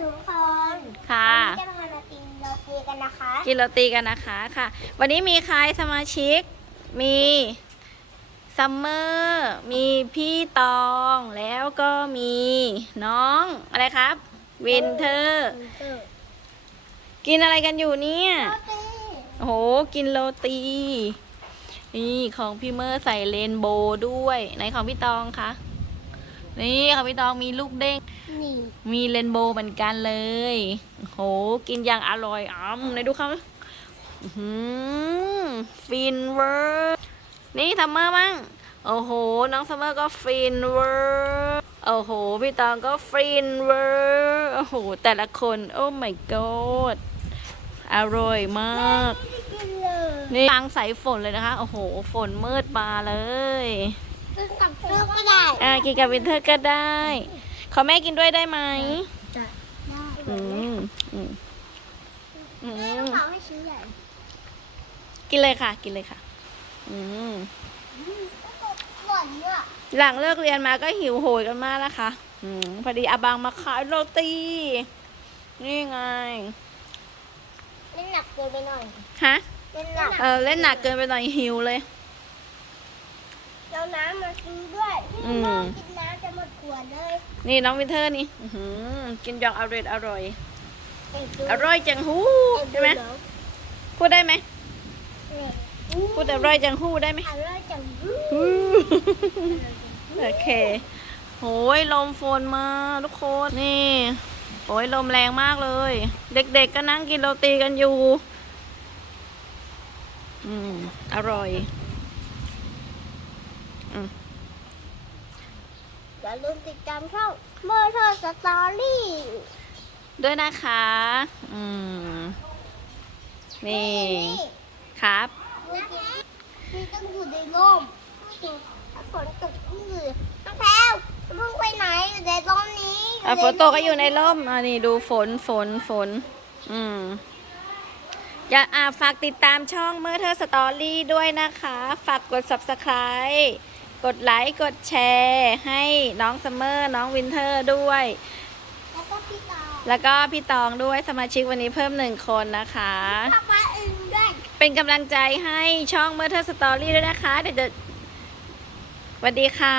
ทุกคนค่ะวันนี้จะมากินโรตีกันนะคะ กินโรตีกันนะคะค่ะ วันนี้มีใครสมาชิก มีซัมเมอร์มีพี่ตองแล้วก็มีน้องอะไรครับวินเทอร์กินอะไรกันอยู่เนี่ยโอ้โหกินโรตีนี่ของพี่เมอร์ใส่เลนโบด้วยในของพี่ตองค่ะ นี่ของพี่ตองมีลูกเด้ง นี่มีเรนโบว์เหมือนกันเลยโอ้โหกินอย่างอร่อยอ่ำไหนดูคำอื้อหือฟินเวอร์ นี่ซัมเมอร์มั้ง โอ้โห น้องซัมเมอร์ก็ฟินเวอร์โอ้โห พี่ตองก็ฟินเวอร์โอ้โห แต่ละคน โอ้ my god อร่อยมากไม่กินเลยนี่กลางสายฝนเลยนะคะ โอ้โห ฝนมืดมาเลย กินกับเพื่อนก็ได้อ่ากินกับวินเทอร์ก็ได้ ขอแม่กินด้วยได้ไหมได้อืมอืมอืแม่มต้องเอาให้ชิ้นใหญ่กินเลยค่ะ กินเลยค่ะ อืมหวานเนี่ยหลังเลิกเรียนมาก็หิวโหยกันมากนะคะ อืมพอดีอาบังมาขายโรตี นี่ไง เล่นหนักเกินไปหน่อย ฮะ เล่นหนัก เออ เล่นหนักเกินไปหน่อยหิวเลยแล้ว น้ำมาซื้อด้วยอืพี่มน้องกินน้ำจะหมดขวดเลยนี่น้องวินเทอร์นี่อื้อหือกินอย่างอร่อยอร่อยเอ็ดดูอร่อยจังหูใช่ไหมเอ็ดดูน้องพูดได้ไหมเนี่ยพูดอร่อยจังหูได้ไหมอร่อยจังโอเคโอ้ยลมฝนมาทุกคนนี่โอ้ยลมแรงมากเลย เด็กๆก็นั่งกินโรตีกันอยู่ อืมอร่อย อย่าลืมติดตามช่องเมื่อเธอสตอรี่ด้วยนะคะ อืม นี่ ครับพี่ต้องอยู่ในร่มถ้าฝนตกก็คือน้องแพลวเพิ่งไปไหนอยู่ในร่มนี้อะฝนตกก็อยู่ในร่มอะนี่ดูฝนฝนฝน อืมอย่าอ่าฝากติดตามช่องเมื่อเธอสตอรี่ด้วยนะคะ ฝากกด subscribe กดไลค์กดแชร์ให้น้องซัมเมอร์น้องวินเทอร์ด้วย แล้วก็พี่ตาแล้วก็พี่ตองด้วยสมาชิกวันนี้เพิ่มหนึ่งคนนะคะป้าป้าอื่นด้วยเป็นกำลังใจให้ช่องเมื่อเธอสตอรี่ด้วยนะคะ เดี๋ยวจะสวัสดีค่ะ